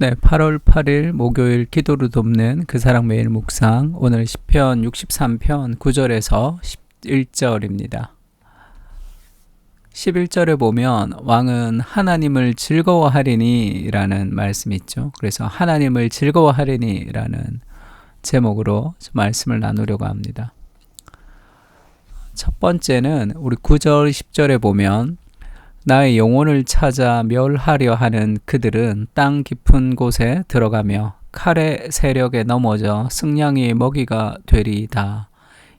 네, 8월 8일 목요일 기도를 돕는 그 사랑 매일 묵상. 오늘 시편 63편 9절에서 11절입니다. 11절에 보면 왕은 하나님을 즐거워하리니 라는 말씀이 있죠. 그래서 하나님을 즐거워하리니 라는 제목으로 말씀을 나누려고 합니다. 첫 번째는 우리 9절 10절에 보면 나의 영혼을 찾아 멸하려 하는 그들은 땅 깊은 곳에 들어가며 칼의 세력에 넘어져 승냥이의 먹이가 되리이다.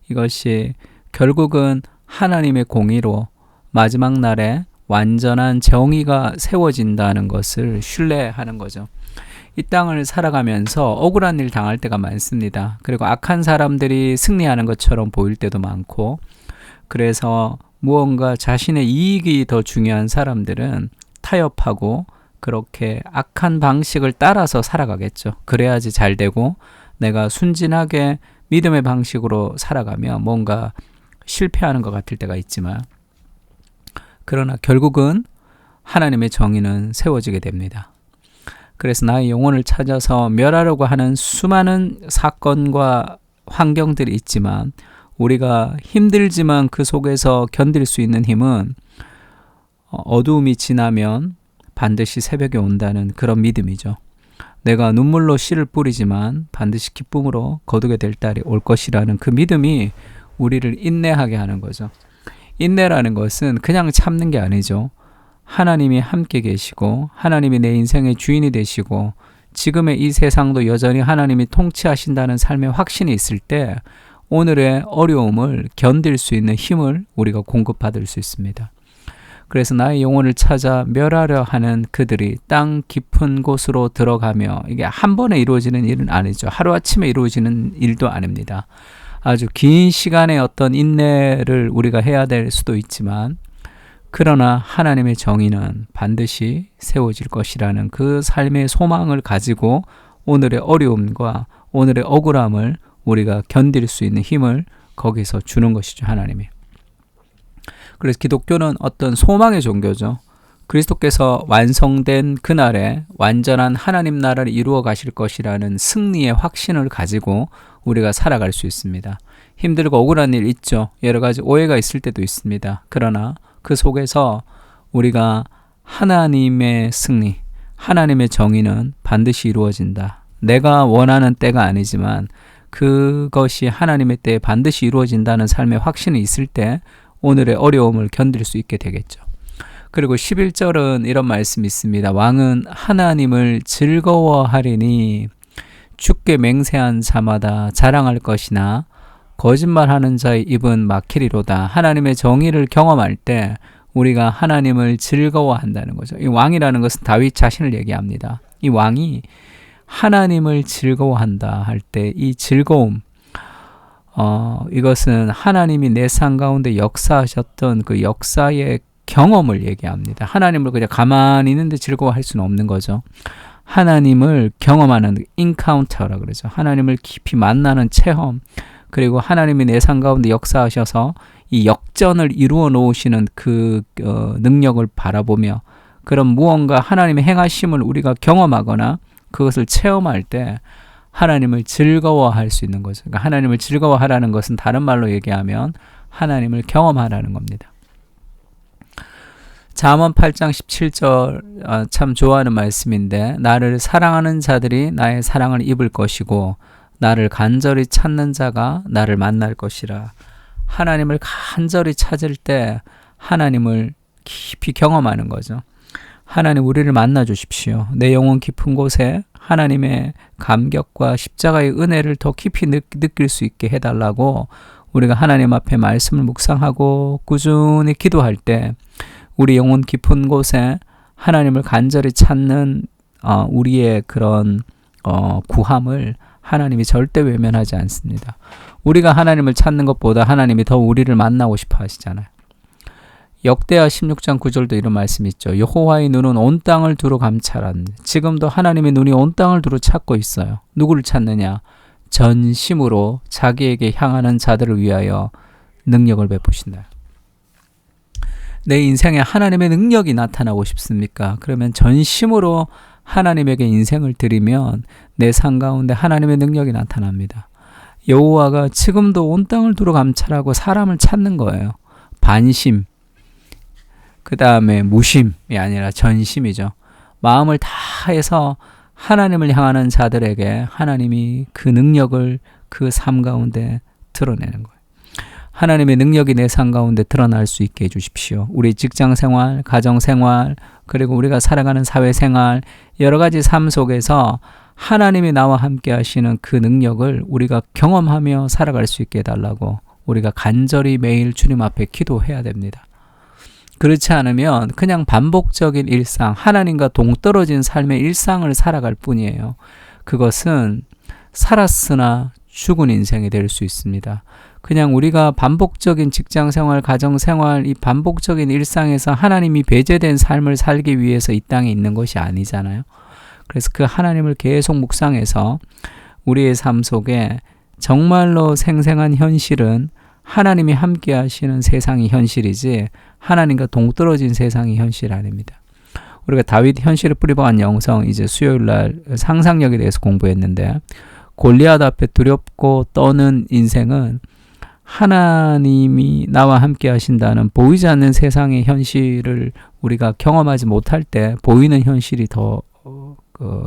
이것이 결국은 하나님의 공의로 마지막 날에 완전한 정의가 세워진다는 것을 신뢰하는 거죠. 이 땅을 살아가면서 억울한 일 당할 때가 많습니다. 그리고 악한 사람들이 승리하는 것처럼 보일 때도 많고, 그래서 무언가 자신의 이익이 더 중요한 사람들은 타협하고 그렇게 악한 방식을 따라서 살아가겠죠. 그래야지 잘 되고, 내가 순진하게 믿음의 방식으로 살아가면 뭔가 실패하는 것 같을 때가 있지만, 그러나 결국은 하나님의 정의는 세워지게 됩니다. 그래서 나의 영혼을 찾아서 멸하려고 하는 수많은 사건과 환경들이 있지만, 우리가 힘들지만 그 속에서 견딜 수 있는 힘은 어두움이 지나면 반드시 새벽이 온다는 그런 믿음이죠. 내가 눈물로 씨를 뿌리지만 반드시 기쁨으로 거두게 될 날이 올 것이라는 그 믿음이 우리를 인내하게 하는 거죠. 인내라는 것은 그냥 참는 게 아니죠. 하나님이 함께 계시고 하나님이 내 인생의 주인이 되시고 지금의 이 세상도 여전히 하나님이 통치하신다는 삶의 확신이 있을 때 오늘의 어려움을 견딜 수 있는 힘을 우리가 공급받을 수 있습니다. 그래서 나의 영혼을 찾아 멸하려 하는 그들이 땅 깊은 곳으로 들어가며, 이게 한 번에 이루어지는 일은 아니죠. 하루아침에 이루어지는 일도 아닙니다. 아주 긴 시간의 어떤 인내를 우리가 해야 될 수도 있지만, 그러나 하나님의 정의는 반드시 세워질 것이라는 그 삶의 소망을 가지고 오늘의 어려움과 오늘의 억울함을 우리가 견딜 수 있는 힘을 거기서 주는 것이죠, 하나님이. 그래서 기독교는 어떤 소망의 종교죠. 그리스도께서 완성된 그날에 완전한 하나님 나라를 이루어 가실 것이라는 승리의 확신을 가지고 우리가 살아갈 수 있습니다. 힘들고 억울한 일 있죠. 여러 가지 오해가 있을 때도 있습니다. 그러나 그 속에서 우리가 하나님의 승리, 하나님의 정의는 반드시 이루어진다. 내가 원하는 때가 아니지만 그것이 하나님의 때에 반드시 이루어진다는 삶의 확신이 있을 때 오늘의 어려움을 견딜 수 있게 되겠죠. 그리고 11절은 이런 말씀이 있습니다. 왕은 하나님을 즐거워하리니 주께 맹세한 자마다 자랑할 것이나 거짓말하는 자의 입은 막히리로다. 하나님의 정의를 경험할 때 우리가 하나님을 즐거워한다는 거죠. 이 왕이라는 것은 다윗 자신을 얘기합니다. 이 왕이 하나님을 즐거워한다 할 때 이 즐거움, 이것은 하나님이 내 삶 가운데 역사하셨던 그 역사의 경험을 얘기합니다. 하나님을 그냥 가만히 있는데 즐거워할 수는 없는 거죠. 하나님을 경험하는 인카운터라 그러죠. 하나님을 깊이 만나는 체험, 그리고 하나님이 내 삶 가운데 역사하셔서 이 역전을 이루어 놓으시는 그 능력을 바라보며 그런 무언가 하나님의 행하심을 우리가 경험하거나 그것을 체험할 때 하나님을 즐거워할 수 있는 거죠. 그러니까 하나님을 즐거워하라는 것은 다른 말로 얘기하면 하나님을 경험하라는 겁니다. 잠언 8장 17절 참 좋아하는 말씀인데, 나를 사랑하는 자들이 나의 사랑을 입을 것이고 나를 간절히 찾는 자가 나를 만날 것이라. 하나님을 간절히 찾을 때 하나님을 깊이 경험하는 거죠. 하나님, 우리를 만나 주십시오. 내 영혼 깊은 곳에 하나님의 감격과 십자가의 은혜를 더 깊이 느낄 수 있게 해달라고 우리가 하나님 앞에 말씀을 묵상하고 꾸준히 기도할 때 우리 영혼 깊은 곳에 하나님을 간절히 찾는 우리의 그런 구함을 하나님이 절대 외면하지 않습니다. 우리가 하나님을 찾는 것보다 하나님이 더 우리를 만나고 싶어 하시잖아요. 역대하 16장 9절도 이런 말씀이 있죠. 여호와의 눈은 온 땅을 두루 감찰하는데, 지금도 하나님의 눈이 온 땅을 두루 찾고 있어요. 누구를 찾느냐? 전심으로 자기에게 향하는 자들을 위하여 능력을 베푸신다. 내 인생에 하나님의 능력이 나타나고 싶습니까? 그러면 전심으로 하나님에게 인생을 드리면 내 삶 가운데 하나님의 능력이 나타납니다. 여호와가 지금도 온 땅을 두루 감찰하고 사람을 찾는 거예요. 반심, 그 다음에 무심이 아니라 전심이죠. 마음을 다해서 하나님을 향하는 자들에게 하나님이 그 능력을 그 삶 가운데 드러내는 거예요. 하나님의 능력이 내 삶 가운데 드러날 수 있게 해주십시오. 우리 직장생활, 가정생활, 그리고 우리가 살아가는 사회생활, 여러 가지 삶 속에서 하나님이 나와 함께 하시는 그 능력을 우리가 경험하며 살아갈 수 있게 해달라고 우리가 간절히 매일 주님 앞에 기도해야 됩니다. 그렇지 않으면 그냥 반복적인 일상, 하나님과 동떨어진 삶의 일상을 살아갈 뿐이에요. 그것은 살았으나 죽은 인생이 될 수 있습니다. 그냥 우리가 반복적인 직장생활, 가정생활, 이 반복적인 일상에서 하나님이 배제된 삶을 살기 위해서 이 땅에 있는 것이 아니잖아요. 그래서 그 하나님을 계속 묵상해서 우리의 삶 속에 정말로 생생한 현실은 하나님이 함께 하시는 세상이 현실이지 하나님과 동떨어진 세상이 현실 아닙니다. 우리가 다윗 현실을 뿌리박은 영성 이제 수요일날 상상력에 대해서 공부했는데 골리앗 앞에 두렵고 떠는 인생은 하나님이 나와 함께 하신다는 보이지 않는 세상의 현실을 우리가 경험하지 못할 때 보이는 현실이 더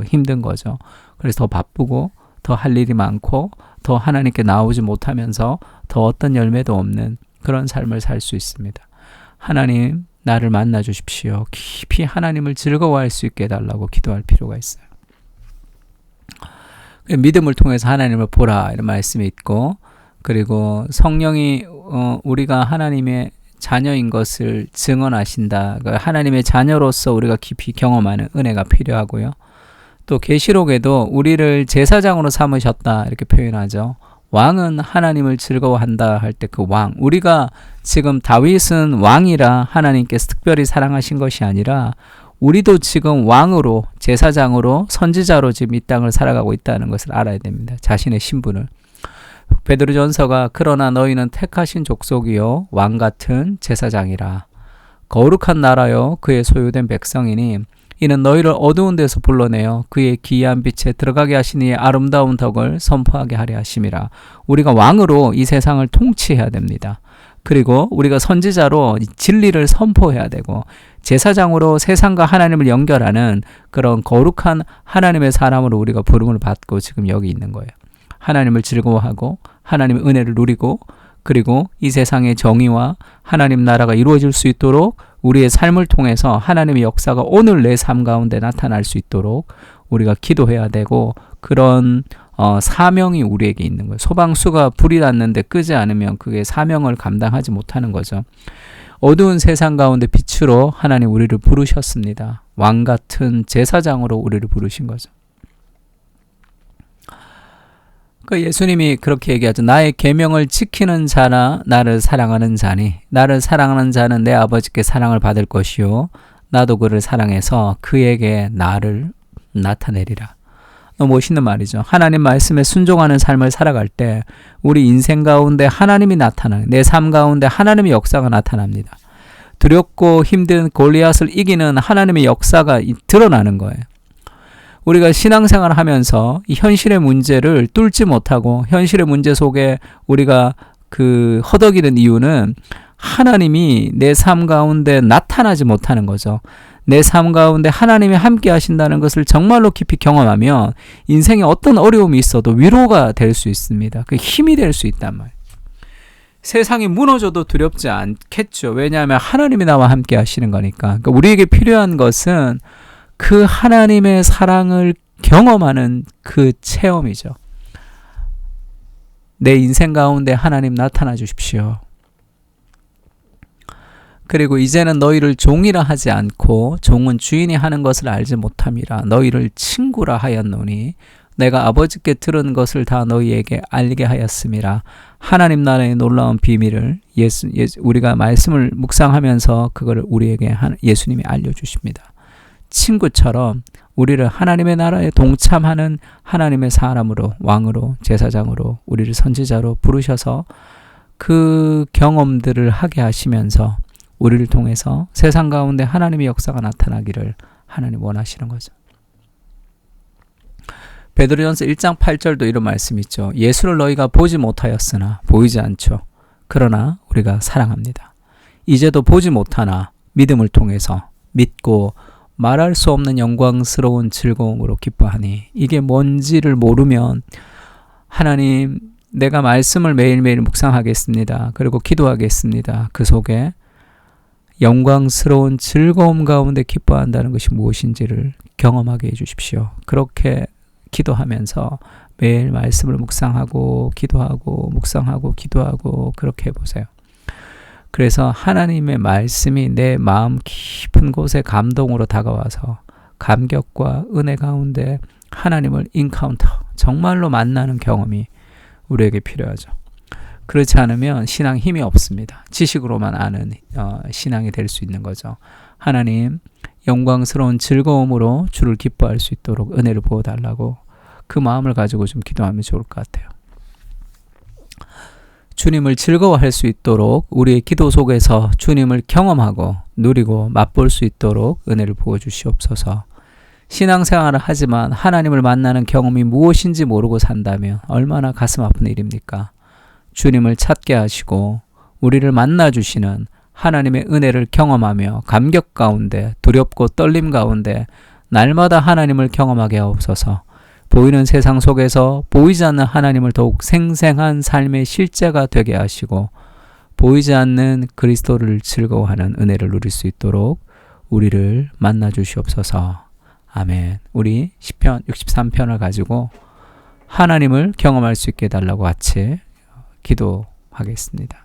힘든 거죠. 그래서 더 바쁘고 더 할 일이 많고 더 하나님께 나오지 못하면서 더 어떤 열매도 없는 그런 삶을 살 수 있습니다. 하나님 나를 만나 주십시오. 깊이 하나님을 즐거워할 수 있게 해달라고 기도할 필요가 있어요. 믿음을 통해서 하나님을 보라 이런 말씀이 있고 그리고 성령이 우리가 하나님의 자녀인 것을 증언하신다. 하나님의 자녀로서 우리가 깊이 경험하는 은혜가 필요하고요. 또 계시록에도 우리를 제사장으로 삼으셨다 이렇게 표현하죠. 왕은 하나님을 즐거워한다 할 때 그 왕, 우리가 지금 다윗은 왕이라 하나님께서 특별히 사랑하신 것이 아니라 우리도 지금 왕으로 제사장으로 선지자로 지금 이 땅을 살아가고 있다는 것을 알아야 됩니다. 자신의 신분을. 베드로전서가 그러나 너희는 택하신 족속이요 왕 같은 제사장이라 거룩한 나라요 그의 소유된 백성이니 이는 너희를 어두운 데서 불러내어 그의 기이한 빛에 들어가게 하시니 아름다운 덕을 선포하게 하려 하심이라. 우리가 왕으로 이 세상을 통치해야 됩니다. 그리고 우리가 선지자로 진리를 선포해야 되고 제사장으로 세상과 하나님을 연결하는 그런 거룩한 하나님의 사람으로 우리가 부름을 받고 지금 여기 있는 거예요. 하나님을 즐거워하고 하나님의 은혜를 누리고 그리고 이 세상의 정의와 하나님 나라가 이루어질 수 있도록 우리의 삶을 통해서 하나님의 역사가 오늘 내 삶 가운데 나타날 수 있도록 우리가 기도해야 되고 그런 사명이 우리에게 있는 거예요. 소방수가 불이 났는데 끄지 않으면 그게 사명을 감당하지 못하는 거죠. 어두운 세상 가운데 빛으로 하나님 우리를 부르셨습니다. 왕 같은 제사장으로 우리를 부르신 거죠. 그 예수님이 그렇게 얘기하죠. 나의 계명을 지키는 자나 나를 사랑하는 자니 나를 사랑하는 자는 내 아버지께 사랑을 받을 것이요 나도 그를 사랑해서 그에게 나를 나타내리라. 너무 멋있는 말이죠. 하나님 말씀에 순종하는 삶을 살아갈 때 우리 인생 가운데 하나님이 나타나는 내 삶 가운데 하나님의 역사가 나타납니다. 두렵고 힘든 골리앗을 이기는 하나님의 역사가 드러나는 거예요. 우리가 신앙생활을 하면서 이 현실의 문제를 뚫지 못하고 현실의 문제 속에 우리가 허덕이는 이유는 하나님이 내 삶 가운데 나타나지 못하는 거죠. 내 삶 가운데 하나님이 함께 하신다는 것을 정말로 깊이 경험하면 인생에 어떤 어려움이 있어도 위로가 될 수 있습니다. 그 힘이 될 수 있단 말이에요. 세상이 무너져도 두렵지 않겠죠. 왜냐하면 하나님이 나와 함께 하시는 거니까. 그러니까 우리에게 필요한 것은 그 하나님의 사랑을 경험하는 그 체험이죠. 내 인생 가운데 하나님 나타나 주십시오. 그리고 이제는 너희를 종이라 하지 않고 종은 주인이 하는 것을 알지 못함이라 너희를 친구라 하였노니 내가 아버지께 들은 것을 다 너희에게 알게 하였음이라. 하나님 나라의 놀라운 비밀을 우리가 말씀을 묵상하면서 그거를 우리에게 예수님이 알려주십니다. 친구처럼 우리를 하나님의 나라에 동참하는 하나님의 사람으로 왕으로 제사장으로 우리를 선지자로 부르셔서 그 경험들을 하게 하시면서 우리를 통해서 세상 가운데 하나님의 역사가 나타나기를 하나님 원하시는 거죠. 베드로전서 1장 8절도 이런 말씀이 있죠. 예수를 너희가 보지 못하였으나 보이지 않죠. 그러나 우리가 사랑합니다. 이제도 보지 못하나 믿음을 통해서 믿고 말할 수 없는 영광스러운 즐거움으로 기뻐하니, 이게 뭔지를 모르면 하나님, 내가 말씀을 매일매일 묵상하겠습니다. 그리고 기도하겠습니다. 그 속에 영광스러운 즐거움 가운데 기뻐한다는 것이 무엇인지를 경험하게 해주십시오. 그렇게 기도하면서 매일 말씀을 묵상하고 기도하고 묵상하고 기도하고 그렇게 해보세요. 그래서 하나님의 말씀이 내 마음 깊은 곳에 감동으로 다가와서 감격과 은혜 가운데 하나님을 인카운터, 정말로 만나는 경험이 우리에게 필요하죠. 그렇지 않으면 신앙 힘이 없습니다. 지식으로만 아는 신앙이 될 수 있는 거죠. 하나님, 영광스러운 즐거움으로 주를 기뻐할 수 있도록 은혜를 부어달라고 그 마음을 가지고 좀 기도하면 좋을 것 같아요. 주님을 즐거워할 수 있도록 우리의 기도 속에서 주님을 경험하고 누리고 맛볼 수 있도록 은혜를 부어주시옵소서. 신앙생활을 하지만 하나님을 만나는 경험이 무엇인지 모르고 산다면 얼마나 가슴 아픈 일입니까? 주님을 찾게 하시고 우리를 만나주시는 하나님의 은혜를 경험하며 감격 가운데, 두렵고 떨림 가운데 날마다 하나님을 경험하게 하옵소서. 보이는 세상 속에서 보이지 않는 하나님을 더욱 생생한 삶의 실제가 되게 하시고 보이지 않는 그리스도를 즐거워하는 은혜를 누릴 수 있도록 우리를 만나 주시옵소서. 아멘. 우리 시편 63편을 가지고 하나님을 경험할 수 있게 해달라고 같이 기도하겠습니다.